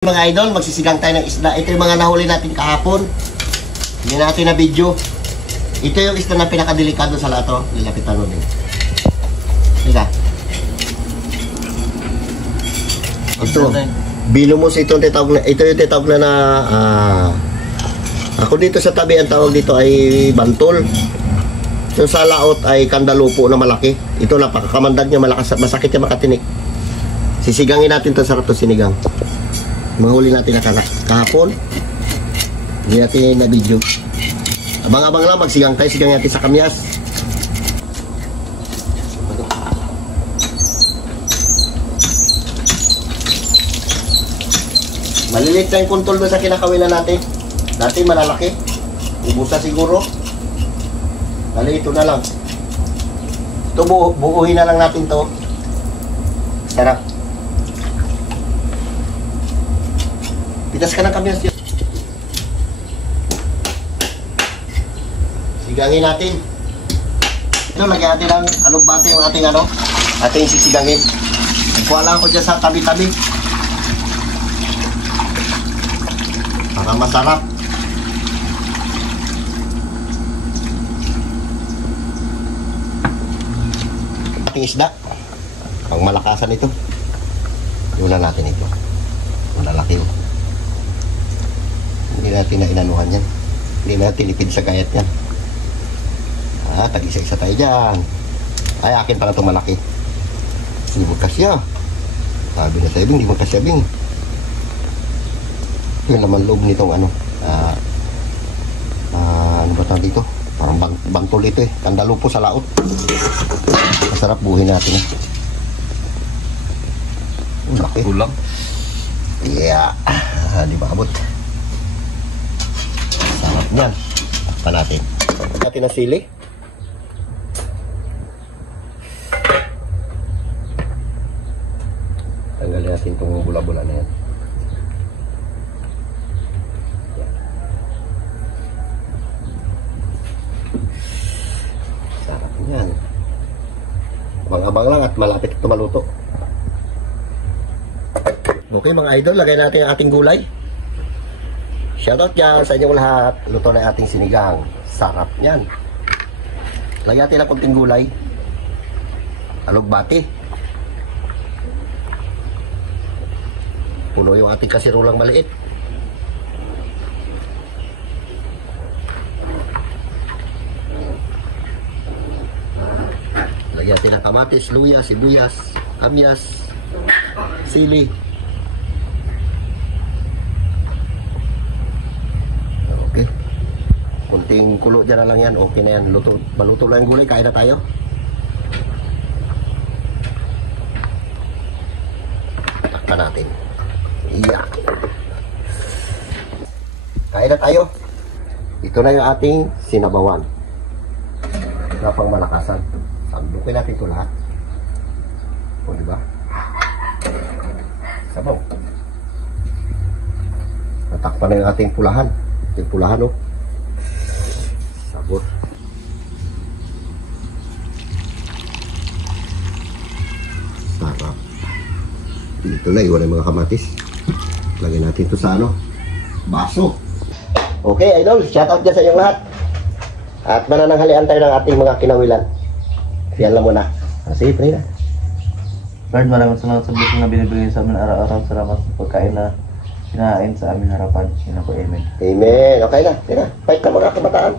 Mga idol, magsisigang tayo ng isda. Ito yung mga nahuli natin kahapon. Hindi natin na video. Ito yung isda na pinakadelikado sa lahat. Nilapitan mo din. Sila. Ito. Binumos ito yung titawag na ako dito sa tabi, ang tawag dito ay bantol. So sa laot ay kandalupo na malaki. Ito napakakamandag niya, malakas at masakit niya makatinik. Sisigangin natin ito, sarap ito sinigang. Mahuli natin na kahapon. Hindi natin na video. Abang-abang lang, magsigang tayo. Sigang natin sa kamyas. Malilit na yung kuntol doon sa kinakawilan natin. Dati malalaki. Ubusa siguro. Dali, ito na lang. Ito buuhin na lang natin to. Sarap. Pitas ka ng kamyas yun. Sigangin natin. Ito, lagyan natin ang alugbate yung ating sisigangin. Nagkuha lang ako dyan sa tabi-tabi. Para masarap. Ating isda. Pang malakasan ito. Iulan natin ito. Malalaki yun. Hindi natin na inanuhan yan. Hindi natin ipid sa gayat yan. Tag-isa-isa tayo dyan. Ay, akin pala itong malaki. Hindi mo kasya. Sabi na sa ibing, hindi mo kasya, bing. Ito yung laman loob nitong ano ba tawag dito? Parang bantol ito eh. Kandalupo sa laot. Masarap buhin natin eh. Laki. Kulang. Yeah. Di ba abot? Sarap niyan. Takpan natin. Natin na sili. Tanggalin natin itong bula-bula na yan. Sarap niyan. Abang-abang lang at malapit ito maluto. Okay mga idol, lagay natin ang ating gulay. Shoutout dyan sa inyong lahat. Luto na ating sinigang. Sarap niyan. Lagyan natin ang konting gulay. Alugbati. Puno yung ating kasirulang maliit. Lagyan natin ang kamatis, luya, sibuyas, amyas, sili. Kunting kulo dyan na lang yan. Okay na yan. Maluto lang yung gulay. Kain na tayo. Takpan natin. Iya. Kain na tayo. Ito na yung ating sinabawan. Na pang malakasan. Sambukin natin ito lahat. O diba? Sabaw. Natakpan na yung ating pulahan. Ating pulahan o. Sarap. Dito na, iwan yung mga kamatis. Lagyan natin ito sa baso. Okay, idol, shoutout dyan sa inyong lahat. At manananghalian tayo ng ating mga kinawilan. Yan lang muna. Sige, pray na. Lord, maraming salamat sa blessing na binibigay sa amin araw-araw. Salamat sa pagkain na kinain sa aming harapan. Yan ako, amen. Amen. Okay na. Tira, fight na mga kabataan.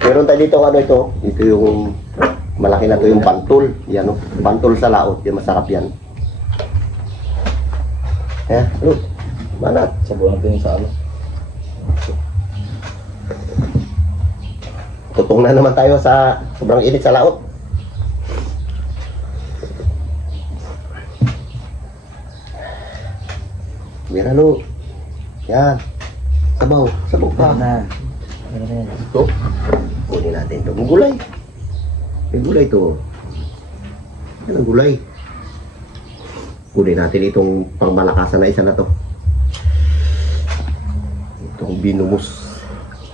Meron tayo dito ito. Ito yung malaki na ito yung bantol. Yan o. Bantol sa laot. Yan, masarap yan. Look. Manat. Sabuhan natin sa Tutong na naman tayo sa sobrang init sa laot. Mira lo. Yan. Sabaw. Sabaw pa. Ito. Kunin natin ito. Ang gulay. Ang gulay ito. Yan ang gulay. Kunin natin itong pangmalakasan na isa na to. Itong binumos.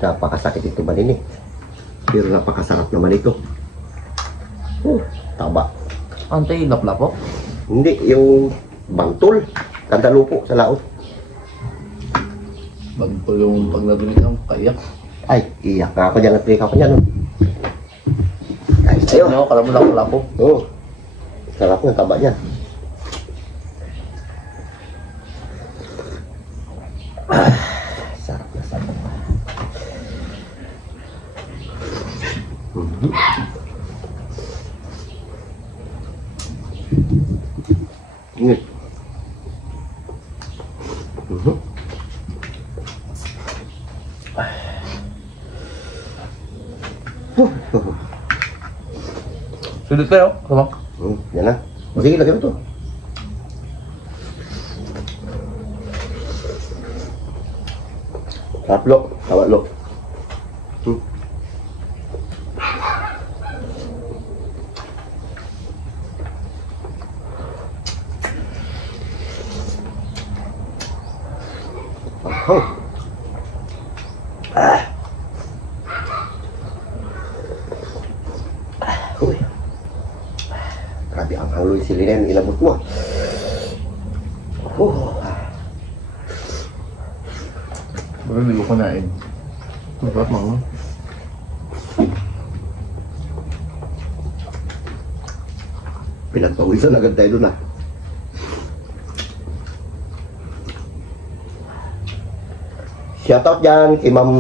Napakasakit ito manini. Pero napakasarap naman ito. Taba. Antay laplap po? Hindi, yung bantol. Kandalupo sa laot. Bago yung pag narinig ang kaiyak. Ay, iyak na ako dyan. Nag-break ako dyan. Ay, Ayun, sa'yo. kala mo lang wala po. Oo. Sarap ng taba niya. Sarap na sarap. Mhm. Ingat. Mhm. Sulit tayo, sama. Yan na. Sige, lagyan mo to. Sarap, Lo. Tawa, Lo. Oh. Uy. Grabe ang hangloy si Linen, ilabot mo. Pero hindi ko kanain. Masarap mga. Pinagpawisan agad tayo doon ah. Shoutout dyan kay Ma'am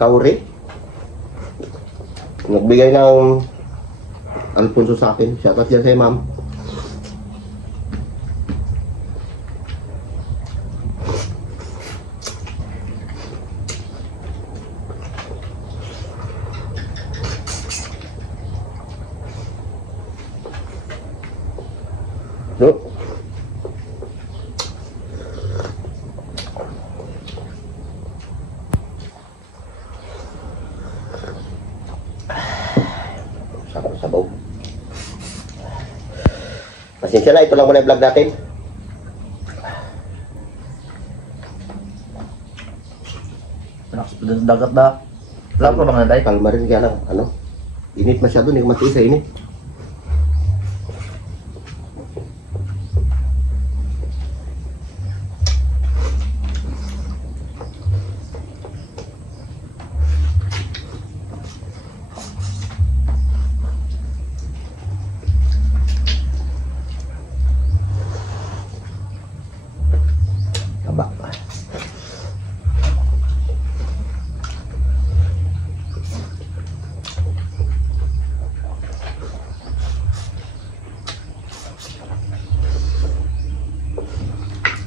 Kauri. Nagbigay ng Alfonso sa akin. Shoutout dyan sa'yo, Ma'am. No? Sabaw. Pasensya na, ito lang muna yung vlog natin. Lakas pa din sa dagat na. Wala pa bang naday? Kalma rin kaya lang, ano? Init masyado, hindi ko matiis sa init. Taba.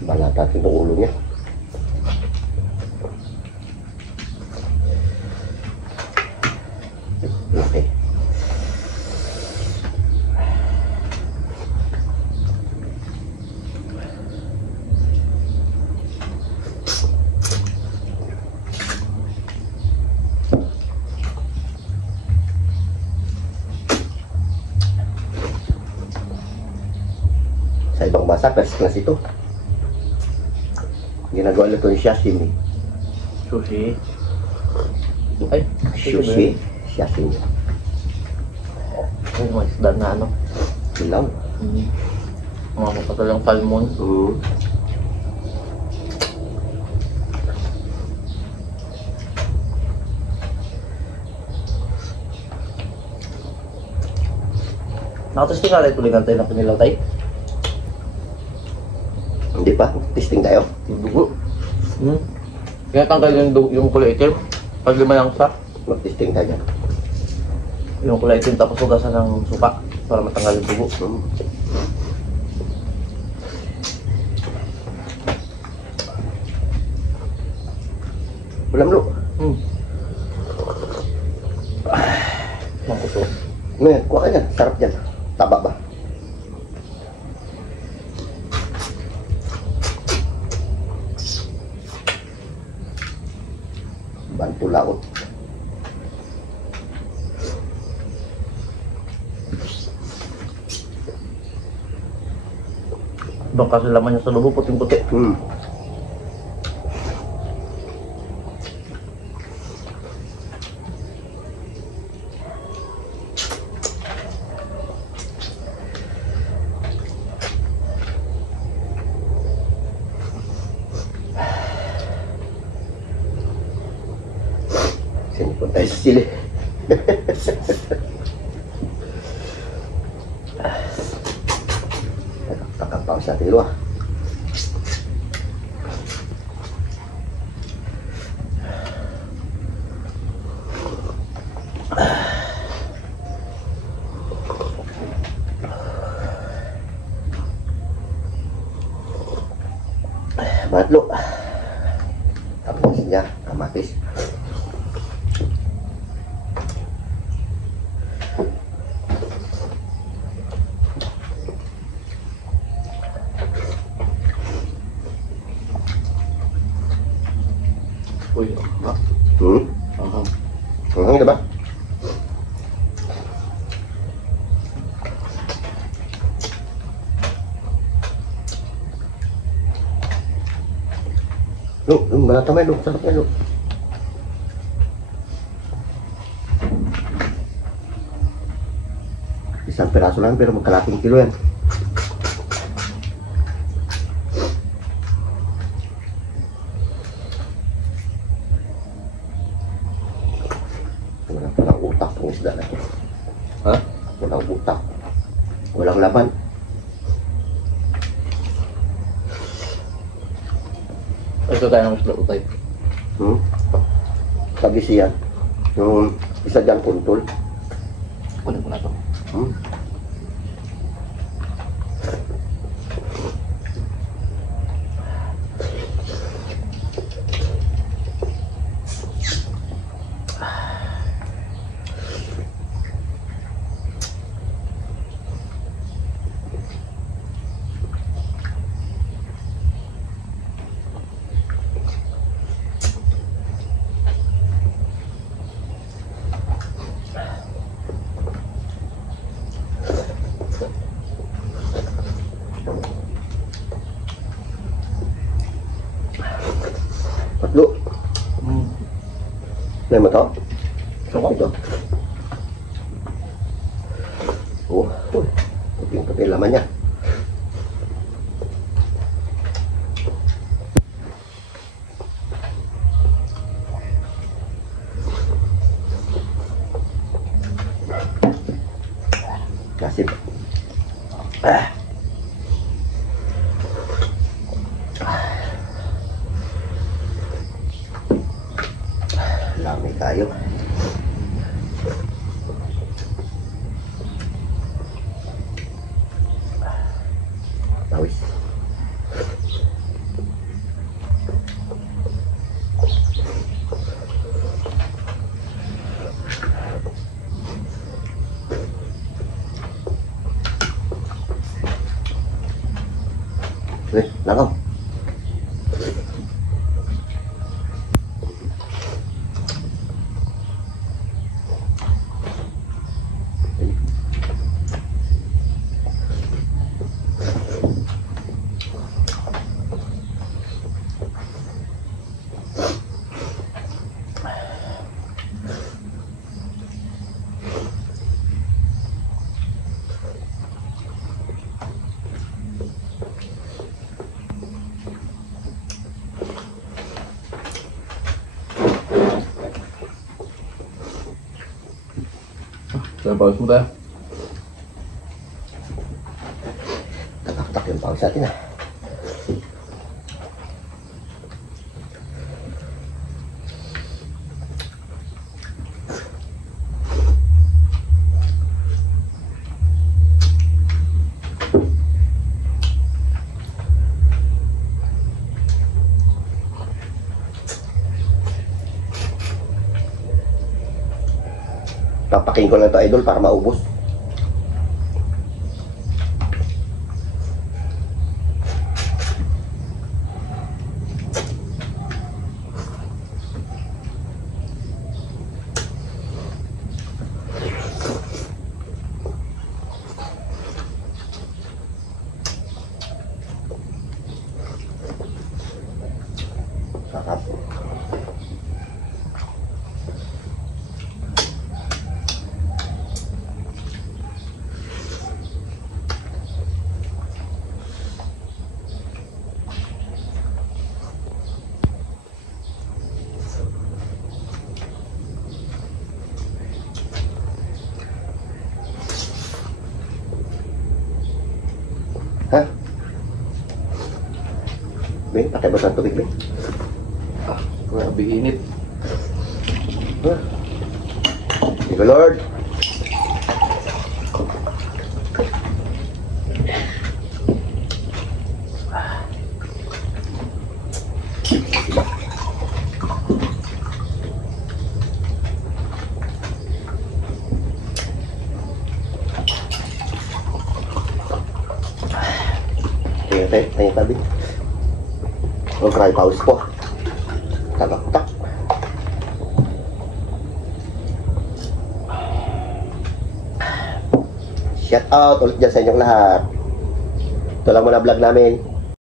Balatatin itong ulo niya. Okay. Sa ibang bansa, first class ito. Ginagawa nito yung sashimi. Sushi. Ay, Sushi, sashimi. Ay, mga isda na ano. Silaw. Mga mapatalang salmon. Nakatasting nga lang tulingan tayo na pinilaw tayo. Hindi pa, testing tayo. Yung dugo. Kaya tanggal yung kulay itim. Pag lima lang sa. Mag-testing tayo dyan. Yung kulay itim tapos hugasan ng suka para matanggal yung dugo. Ulam lo. Mangkuto. Ngayon, kuha ka dyan. Sarap dyan. Taba ba? Bantu laut. Doon kasi laman niya sa lubo, puting-puti. Sinipon tayo sa sili. Takang pa sa tilo ah. Matlo. Tapos niya, kamatis. Uy, Ang diba? Balata may lo, sarap may lo. Isang peraso lang pero magkalating kilo yan. Wala palang utak ng isda na ito. Ha? Walang utak. Walang laban. Ito tayo ng isla utay. Tagisi yan. Yung isa dyan puntol. Kunin ko na ito. Patlo. May mo to? Ito. Oh, puting-puting laman niya. Kasip. Lami kayo. Tawis. Langaw. Saya bawa semua dah. Tak yung pawis natin ah. Papaking ko lang ito idol para maubos. Sarap. Ben, pakiabot ng tubig, Ben. Grabe init. Thank you, Lord. Tingnan tayo, tayong tabi. Mag-cry pause po. Tagaktak. Shout out ulit dyan sa inyong lahat. Ito lang muna vlog namin.